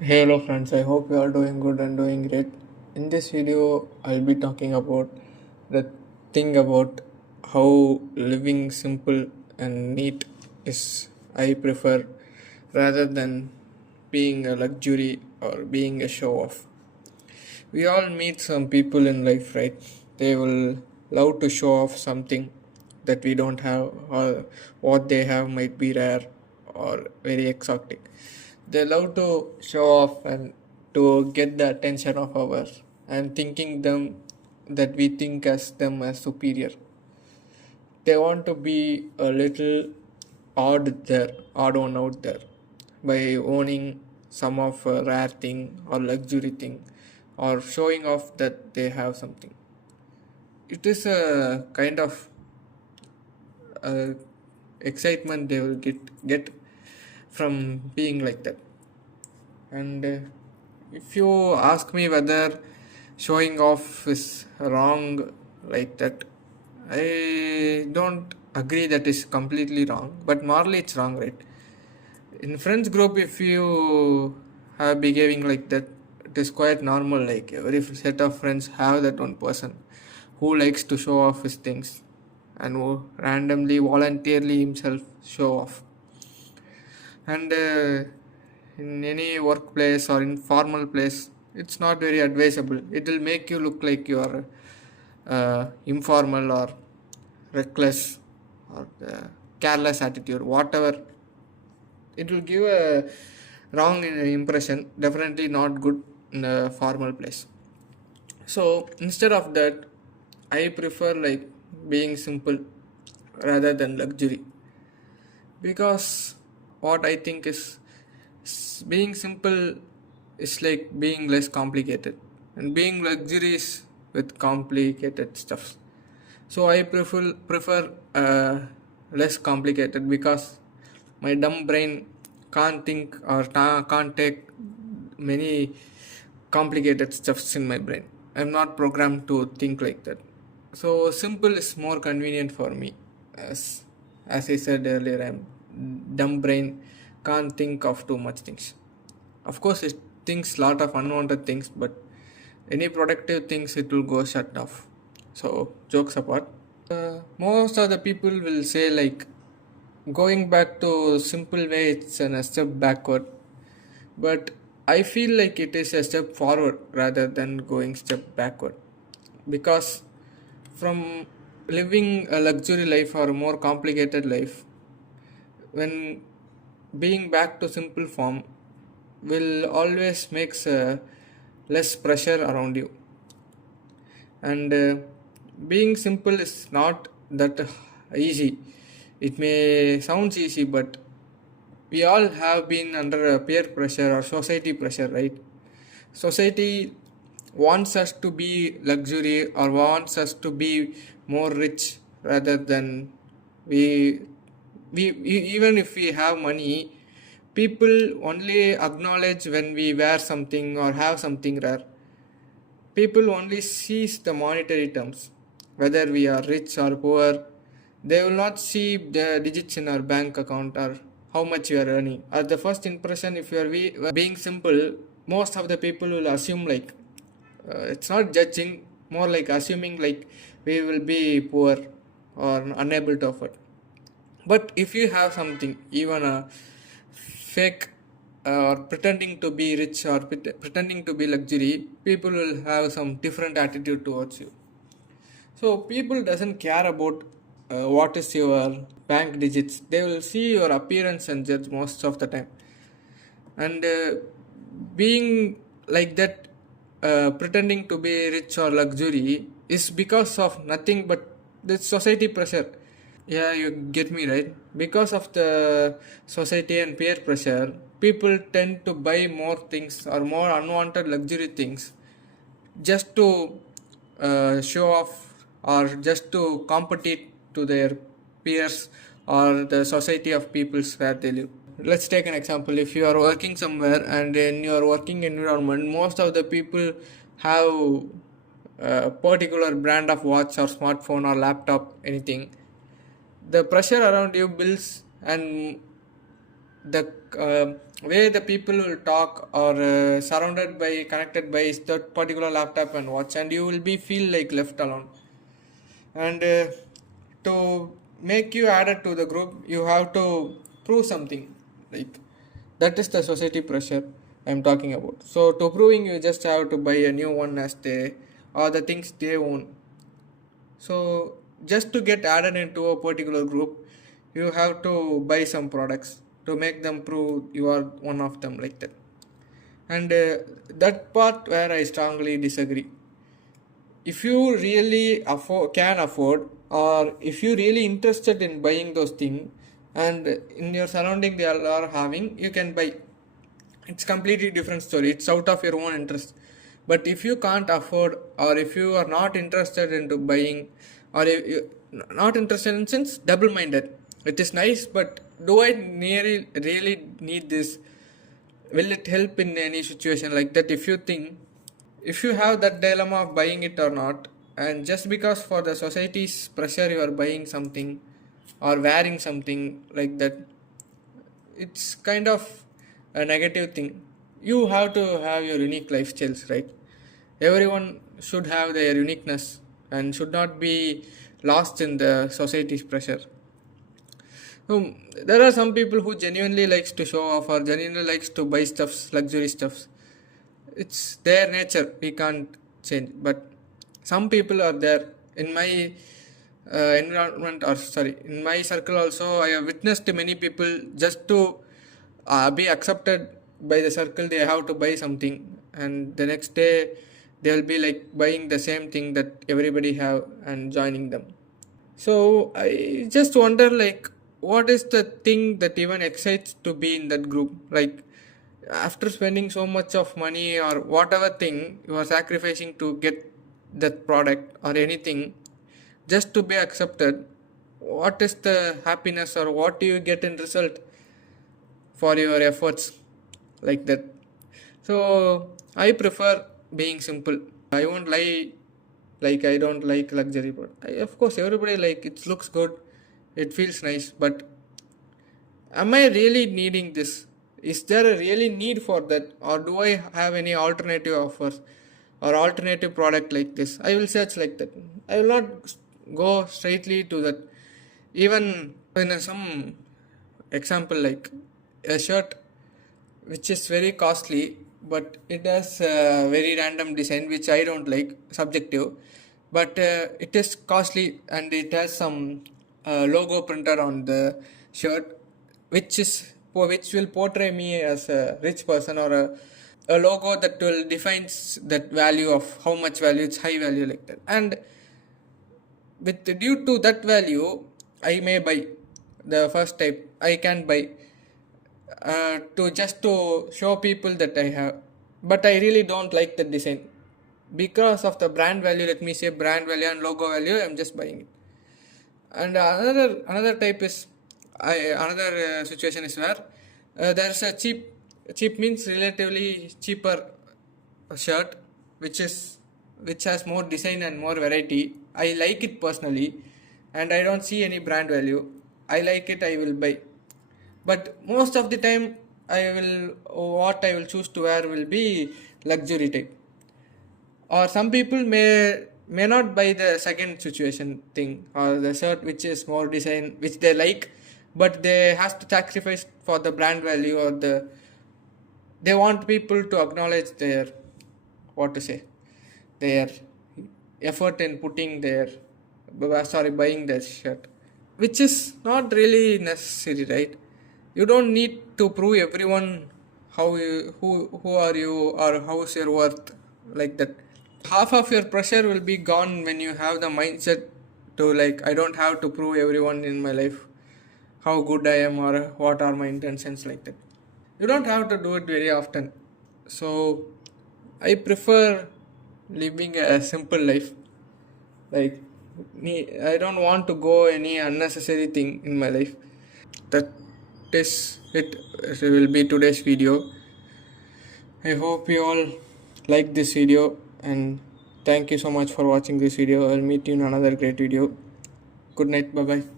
Hey, hello friends, I hope you are doing good and doing great. In this video, I'll be talking about the thing about how living simple and neat is I prefer rather than being a luxury or being a show off. We all meet some people in life, right? They will love to show off something that we don't have, or what they have might be rare or very exotic. They love to show off and to get the attention of ours and thinking them that we think as them as superior. They want to be a little odd one out there by owning some of a rare thing or luxury thing or showing off that they have something. It is a kind of uh, excitement they will get from being like that. And if you ask me whether showing off is wrong like that, I don't agree that is completely wrong, but morally it's wrong, right? In friends group, if you have behaving like that, it is quite normal. Like every set of friends have that one person who likes to show off his things and who randomly, voluntarily himself show off. And in any workplace or informal place, it's not very advisable. It will make you look like you are informal or reckless or careless attitude, whatever. It will give a wrong impression, definitely not good in a formal place. So instead of that, I prefer like being simple rather than luxury, because what I think is being simple is like being less complicated, and being luxurious with complicated stuff. So I prefer less complicated, because my dumb brain can't think or can't take many complicated stuffs in my brain. I'm not programmed to think like that. So simple is more convenient for me. As I said earlier, I'm dumb brain, can't think of too much things. Of course, it thinks lot of unwanted things, but any productive things it will go shut off. So jokes apart, most of the people will say like going back to simple way it's a step backward, but I feel like it is a step forward rather than going step backward, because from living a luxury life or a more complicated life, when being back to simple form will always makes less pressure around you. And being simple is not that easy. It may sounds easy, but we all have been under a peer pressure or society pressure, right? Society wants us to be luxury or wants us to be more rich rather than we even if we have money, people only acknowledge when we wear something or have something rare. People only sees the monetary terms, whether we are rich or poor. They will not see the digits in our bank account or how much you are earning. At the first impression, if you are being simple, most of the people will assume like it's not judging, more like assuming like we will be poor or unable to afford. But if you have something, even a fake or pretending to be rich or pretending to be luxury, people will have some different attitude towards you. So people doesn't care about what is your bank digits. They will see your appearance and judge most of the time. And being like that, pretending to be rich or luxury is because of nothing but the society pressure. Yeah, you get me right. Because of the society and peer pressure, people tend to buy more things or more unwanted luxury things just to show off or just to compete to their peers or the society of peoples where they live. Let's take an example. If you are working somewhere and in your working environment, most of the people have a particular brand of watch or smartphone or laptop, anything. The pressure around you builds, and the way the people will talk or surrounded by connected by that particular laptop and watch, and you will be feel like left alone. And to make you added to the group, you have to prove something, like that is the society pressure I'm talking about. So to proving, you just have to buy a new one as they or the things they own. So just to get added into a particular group, you have to buy some products to make them prove you are one of them, like that. And that part where I strongly disagree. If you really can afford, or if you really interested in buying those things, and in your surrounding they are having, you can buy. It's completely different story. It's out of your own interest. But if you can't afford, or if you are not interested into buying, or if you not interested in sense double minded, it is nice, but do I really need this? Will it help in any situation like that? If you have that dilemma of buying it or not, and just because for the society's pressure you are buying something or wearing something like that, it's kind of a negative thing. You have to have your unique lifestyles, right? Everyone should have their uniqueness and should not be lost in the society's pressure. There are some people who genuinely likes to show off or genuinely likes to buy stuffs, luxury stuffs. It's their nature. We can't change. But some people are there in my environment, or sorry, in my circle also. I have witnessed many people just to be accepted by the circle. They have to buy something, and the next day they will be like buying the same thing that everybody have and joining them. So I just wonder, like, what is the thing that even excites to be in that group? Like, after spending so much of money or whatever thing you are sacrificing to get that product or anything, just to be accepted, what is the happiness or what do you get in result for your efforts, like that? So I prefer being simple. I won't lie, like I don't like luxury, but of course everybody like it looks good, it feels nice, but am I really needing this? Is there a really need for that, or do I have any alternative offers or alternative product like this? I will search like that. I will not go straightly to that. Even in some example, like a shirt which is very costly, but it has a very random design which I don't like, subjective, but it is costly and it has some logo printed on the shirt, which will portray me as a rich person, or a logo that will defines that value of how much value, it's high value, like that. And with due to that value, I may buy the first type. I can buy to just to show people that I have, but I really don't like the design because of the brand value. Let me say brand value and logo value. I'm just buying it. And another type is another situation is where there's a cheap means relatively cheaper shirt which has more design and more variety. I like it personally, and I don't see any brand value. I like it, I will buy. But most of the time, what I will choose to wear will be luxury type. Or some people may not buy the second situation thing, or the shirt which is more design which they like, but they has to sacrifice for the brand value, or they want people to acknowledge their, what to say, their effort in buying the shirt, which is not really necessary, right? You don't need to prove everyone who are you or how's your worth, like that. Half of your pressure will be gone when you have the mindset to, like, I don't have to prove everyone in my life how good I am or what are my intentions, like that. You don't have to do it very often. So I prefer living a simple life. Like, I don't want to go any unnecessary thing in my life. That is it. It will be today's video. I hope you all like this video, and thank you so much for watching this video. I'll meet you in another great video. Good night. Bye bye.